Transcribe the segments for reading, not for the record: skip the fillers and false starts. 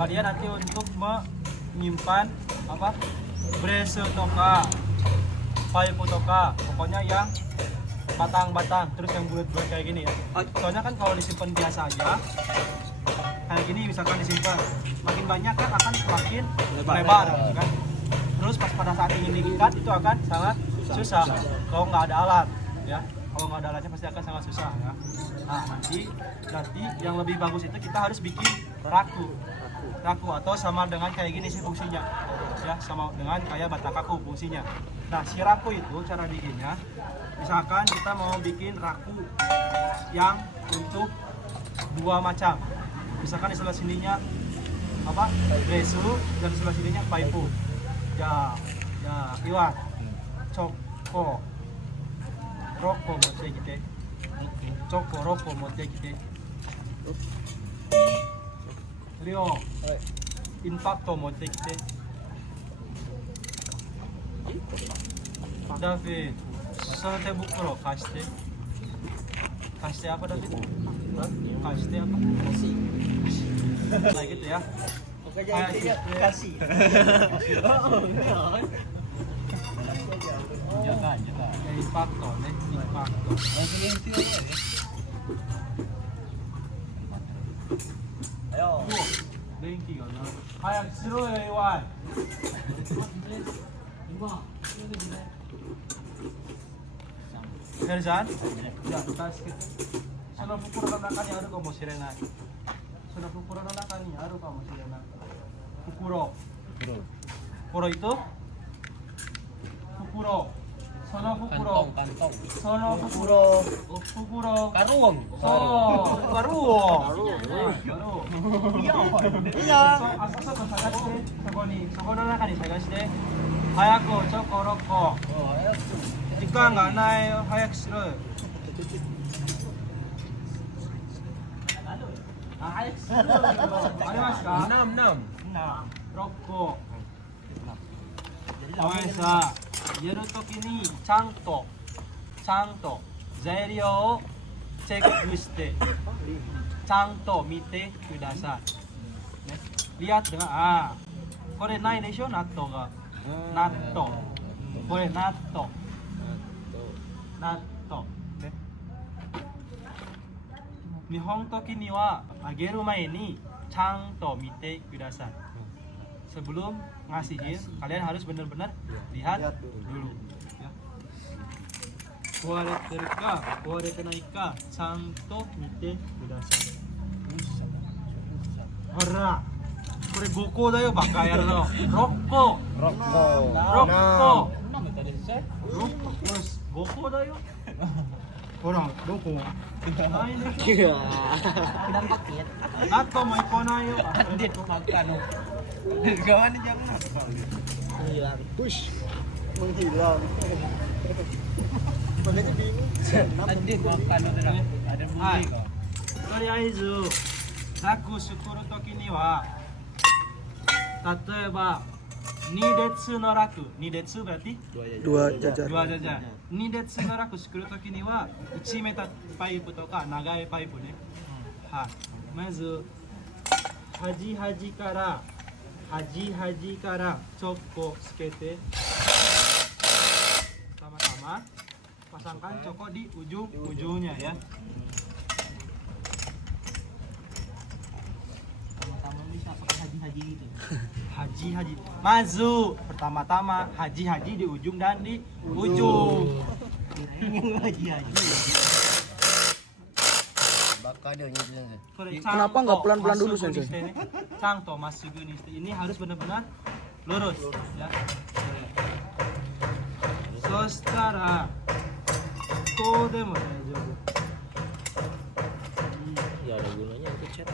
kalian nanti untuk menyimpan apa brace toka, pipe toka, pokoknya yang batang-batang terus yang bulat-bulat kayak gini ya. Soalnya kan kalau disimpan biasa aja kayak gini, misalkan disimpan makin banyak kan akan semakin lebar gitu kan. Terus pas pada saat ingin diikat itu akan sangat susah kalau nggak ada alat ya. Kalau nggak ada alatnya pasti akan sangat susah ya. Nah nanti yang lebih bagus itu kita harus bikin raku atau sama dengan kayak gini sih fungsinya ya, sama dengan kayak batang kaku fungsinya. Nah si raku itu cara bikinnya, misalkan kita mau bikin raku yang untuk dua macam, misalkan di sebelah sininya apa besu dan di sebelah sininya paipu ya iwan coko roko motte kite coko roko motte kite Rio impacto motte kite Davidその手袋貸してapa David? Kasih apa? Nah gitu ya. Oke jadi kasih. Jaga. Impacto, nih, impacto. Ayo. 電気がな。早くしろよ、岩井。Herzan? Ya, kasih. その袋の中にあるかもしれない。その袋の中にあるかもしれない。袋itu?袋. その袋。 Kantong. その袋。袋。 Karung. Oh, karung. Iya. そこの中に探して。早くチョコ6個。時間がないよ。早くしろよ。早くしろよ。ありますか？6個。お前さ、やるときにちゃんと材料をチェックしてちゃんと見てください、ね、lihat denganこれないでしょ、納豆が納豆、これ納豆ね、日本時にはあげる前にちゃんと見てください。Sebelum ngasihin, kalian harus benar-benar lihat dulu. Ya. 壊れてるか壊れてないかちゃんと見てください。ほら、これ5個だよ、バカ野郎。6個。5個だよ。ほら、どこ？ないでしょ。納豆も1個ないよ。 Gawan jangan menghilang. Push. Menghilang. Makanya bingung. Adit makan udah ada bunyi kok. とりあえずラク作るときには例えば2列のラク、2列 berarti Dua jajar. 2jajar、2列のラク作るときには1メーターパイプとか長いパイプね、はい、まず端からちょっとつけて sama-sama pasangkan cokok di ujung-ujungnya ya. Pertama bisa pakai haji-haji gitu. Haji. Mazu pertama-tama haji di ujung dan di ujung. Kirain haji-haji. Kenapa nggak pelan-pelan dulu, Sensei? Cangto masugu nih. Ini harus benar-benar lurus ya. Sostara kodemo daijoubu. Ya ada gunanya itu chat.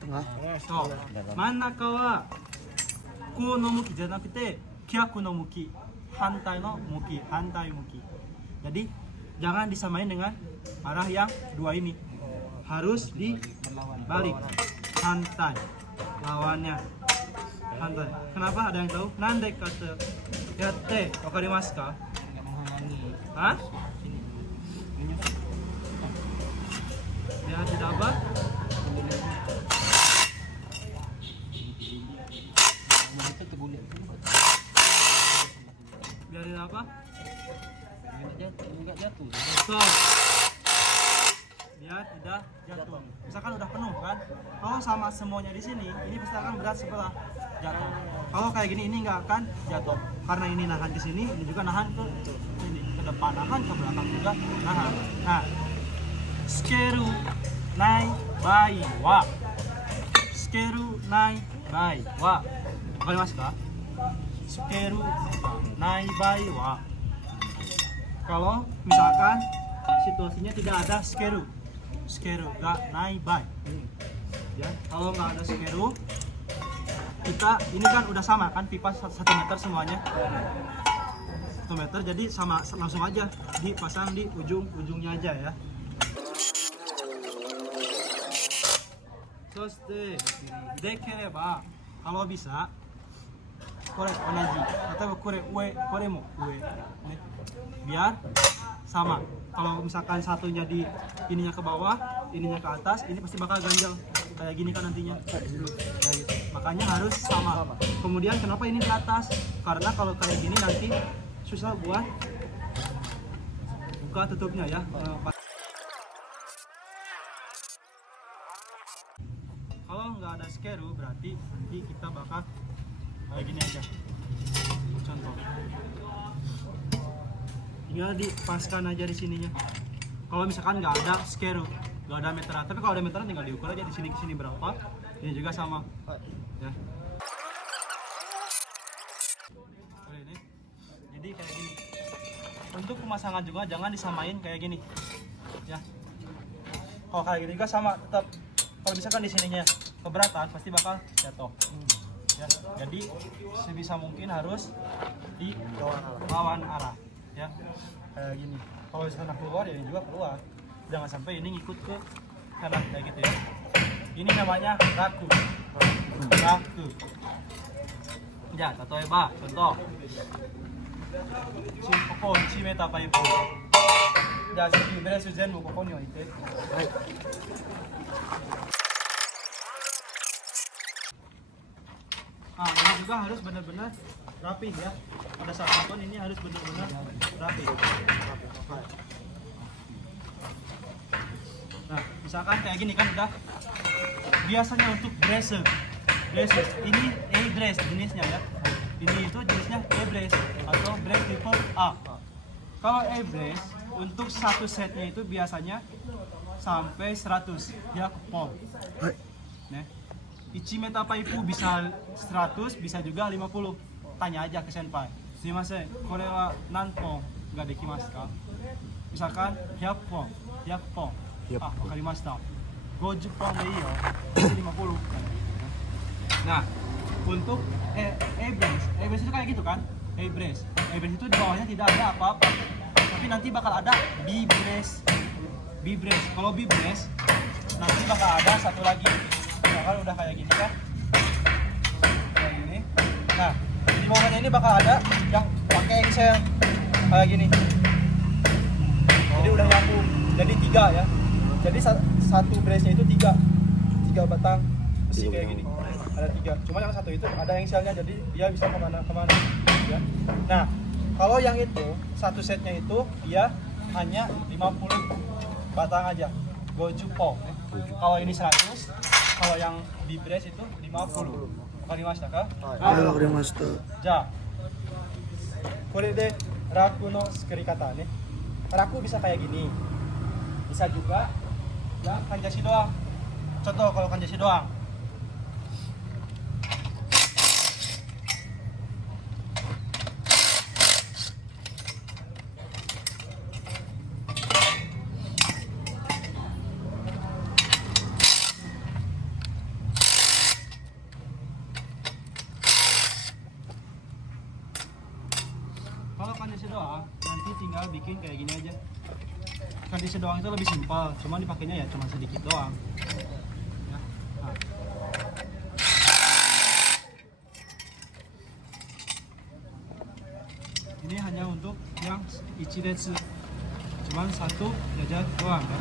Tengah. So, 真ん中はこうの向きじゃなくて逆の向き、反対向き。Jadi jangan disamain dengan arah yang dua ini. Harus dibalik. Santai. Lawannya. Santai. Kenapa? Ada yang tahu? Nandai kata yatte wakarimasu ka? Enggak menghalangi. Hah? Ini. Ya tidak apa? Itu terguling. Biar tidak apa? Enggak jatuh. Stop. Biar tidak jatuh. Misalkan udah penuh kan? Kalau sama semuanya di sini, ini pasti akan berat sebelah jatuh. Kalau kayak gini ini nggak akan jatuh. Karena ini nahan di sini, ini juga nahan ke ini ke depan, nahan ke belakang juga nahan. Nah, skeru nai bai wa. Skeru nai bai wa. Wakarimasu ka? Skeru nai bai wa. Kalau misalkan situasinya tidak ada skeru nggak naik bai ya. Kalau nggak ada skeru, kita ini kan udah sama kan pipa 1 meter semuanya 1 meter, jadi sama langsung aja dipasang di ujungnya aja ya. Soste dekereba, kalau bisa kore onaji atau kore mo ue nih, biar sama. Kalau misalkan satunya di ininya ke bawah, ininya ke atas, ini pasti bakal ganjel kayak gini kan nantinya. Kayak gitu. Makanya harus sama. Kemudian kenapa ini di atas? Karena kalau kayak gini nanti susah buat buka tutupnya ya. Kalau nggak ada skeru berarti nanti kita bakal kayak gini aja. Contoh. Tinggal dipaskan aja di sininya. Kalau misalkan nggak ada skeru, nggak ada meteran. Tapi kalau ada meteran tinggal diukur aja di sini ke sini berapa. Ini juga sama. Ya. Ini. Jadi kayak gini. Untuk pemasangan juga jangan disamain kayak gini. Ya. Kalau kayak gini juga sama, tetap kalau misalkan di sininya keberatan pasti bakal jatuh. Ya. Jadi sebisa mungkin harus di lawan arah. Ya, kayak gini. Kalau misalkan keluar ya ini juga keluar, jangan sampai ini ngikut ke kanan kayak gitu ya. Ini namanya raku. Ya, tatoeba, contoh koko 1 meter paipu. Ya, jadi beres zenbu koko ni oite. Ini juga harus benar-benar rapi ya. Pada saat nonton ini harus benar-benar rapi. Nah, misalkan kayak gini kan udah biasanya untuk brace ini brace jenisnya ya. Ini itu jenisnya brace atau brace tipe A. Kalau brace untuk satu setnya itu biasanya sampai 100 ya kupon. Nah, 1 meter paipu bisa 100, bisa juga 50. Tanya aja ke senpai. Sumimasen, kore wa nanpon ga dekimasu ka? Misalkan 100 pon. Ah, wakarimashita. 50 pon de iyo. Jadi 50. Nah, untuk brace itu kayak gitu kan? brace itu di bawahnya tidak ada apa-apa. Tapi nanti bakal ada B brace. Kalau B brace nanti bakal ada satu lagi. Misalkan udah kayak gini kan? Kayak gini. Nah, di bawahnya ini bakal ada yang pakai engsel kayak gini. Jadi udah nyambung. Jadi 3 ya. Jadi satu brace-nya itu 3 batang besi kayak gini. Ada 3. Cuma yang satu itu ada engselnya, jadi dia bisa kemana ya. Nah, kalau yang itu satu setnya itu dia hanya 50 batang aja. Gojupo. Kalau ini 100, kalau yang di brace itu 50. Wakarimashita ka? Wakarimashita. Ja. Kore de raku no sukurikata ne. Raku bisa kayak gini. Bisa juga yang kanjashi doang. Contoh kalau kanjashi doang. Kalau kanjashi doang, nanti tinggal bikin masukin kayak gini aja. Kondisi doang itu lebih simpel, cuma dipakainya ya cuma sedikit doang. Ya. Nah. Ini hanya untuk yang ichidetsu, cuman satu jajar doang ya.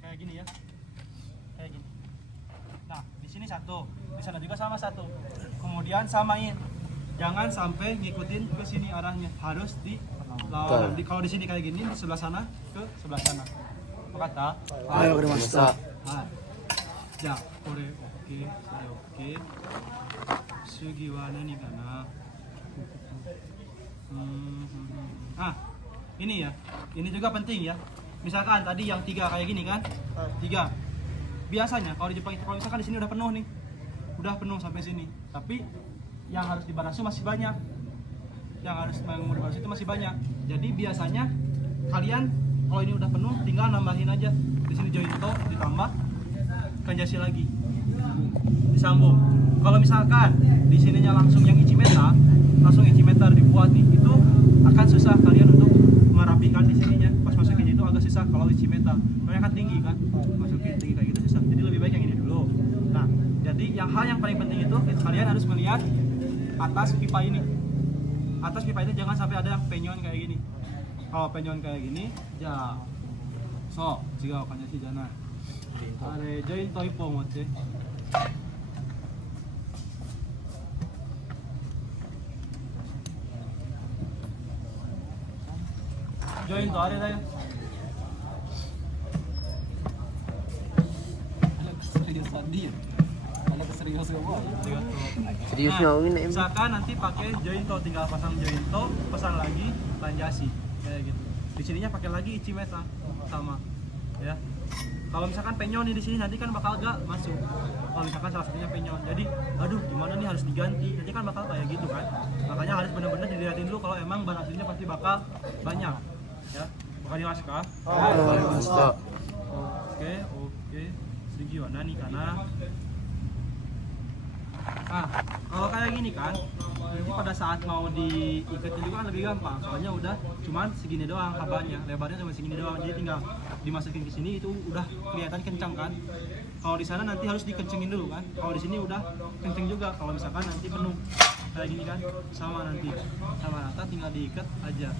Kayak gini ya, kayak gini. Nah di sini satu, di sana juga sama satu. Kemudian samain, jangan sampai ngikutin ke sini arahnya, harus di lawan. Kalau di sini kayak gini, di sebelah sana ke sebelah sana. Apa kata? Ayo Karimasta. Nah, ya, kore oke, saya oke. Sugi wa nani kana? Ah, ini ya, ini juga penting ya. Misalkan tadi yang 3 kayak gini kan, 3. Biasanya kalau di Jepang itu kalau misalkan di sini udah penuh nih, udah penuh sampai sini, tapi yang harus dibarasu masih banyak, yang harus mau dibarasu itu masih banyak. Jadi biasanya kalian kalau ini udah penuh, tinggal nambahin aja. Di sini jointo ditambah kanjashi lagi, disambung. Kalau misalkan di sininya langsung yang ichimeta, langsung ichimeter dibuat nih, itu akan susah kalian untuk merapikan di sininya. Pas masukin itu agak susah kalau ichimeta, soalnya kan tinggi kan, masukin tinggi kayak gitu susah. Jadi lebih baik yang ini dulu. Nah, jadi hal yang paling penting itu kalian harus melihat atas pipa ini. Atas pipa itu jangan sampai ada yang penyon kayak gini. Kalau penyon kayak gini, ya, so, jika kanjashi jangan. Are jointo ippo motte. Jointo are da yo. Serius tadi ya. Ada keserius gak mau? Seriusnya ini Misalkan nanti pakai jointo, tinggal pasang jointo, pasang lagi kanjashi kayak gitu. Di sininya pakai lagi ichimeta sama, ya. Kalau misalkan penyon nih di sini nanti kan bakal gak masuk. Kalau misalkan salah satunya penyon, jadi aduh gimana nih harus diganti, nanti kan bakal kayak gitu kan. Makanya harus benar-benar dilihatin dulu kalau emang bahan aslinya pasti bakal banyak, ya. Wakarimasu ka? Karimasta. Oke, oke. Sugi wa nani kana? Ah, kalau kayak gini kan, nanti pada saat mau diiketin juga kan lebih gampang. Soalnya udah cuman segini doang kabarnya, lebarnya cuma segini doang. Jadi tinggal dimasukin ke sini itu udah kelihatan kencang kan. Kalau di sana nanti harus dikencengin dulu kan. Kalau di sini udah kenceng juga. Kalau misalkan nanti penuh kayak gini kan, sama nanti sama rata tinggal diikat aja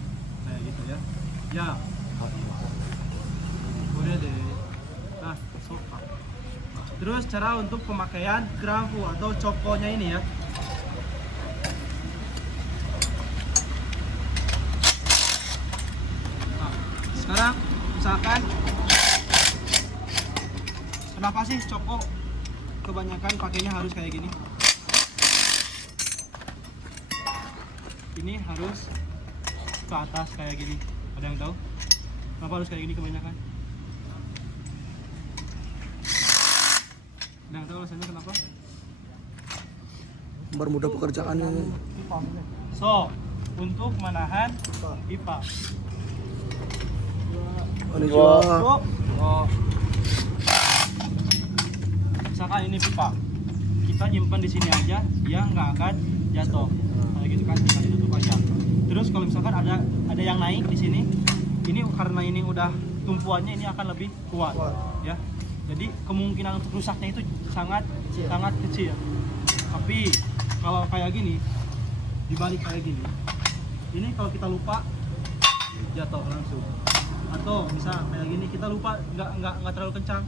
kayak gitu ya. Ya. Udah deh. Nah, soka. Terus cara untuk pemakaian krampu atau cokonya ini ya. Nah, sekarang misalkan kenapa sih coko kebanyakan pakainya harus kayak gini? Ini harus ke atas kayak gini. Ada yang tahu? Kenapa harus kayak gini kebanyakan? Nah, tahu alasannya kenapa? Bermudah pekerjaannya. So, untuk menahan pipa. Konnichiwa. Oh. Misalkan ini pipa, kita nyimpan di sini aja, dia nggak akan jatuh. Kayak gitu kan, tinggal ditutup aja. Terus kalau misalkan ada yang naik di sini, ini karena ini udah tumpuannya ini akan lebih kuat, ya. Jadi kemungkinan untuk rusaknya itu sangat kecil. Tapi kalau kayak gini, dibalik kayak gini, ini kalau kita lupa jatuh langsung. Atau bisa kayak gini kita lupa nggak terlalu kencang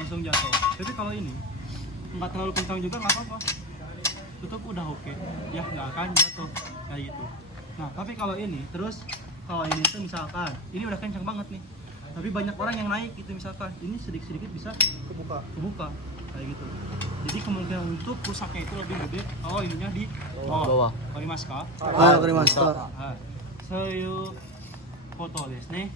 langsung jatuh. Tapi kalau ini nggak terlalu kencang juga nggak apa-apa. Tutup udah oke, ya nggak akan jatuh kayak gitu. Nah tapi kalau ini terus kalau ini tuh misalkan ini udah kencang banget nih. Tapi banyak orang yang naik gitu misalkan ini sedikit bisa kebuka kayak gitu. Jadi kemungkinan untuk rusaknya itu lebih gede kalau ininya di bawah. Karimasu ka? Ayo Karimasta. Soyu foto desu ne.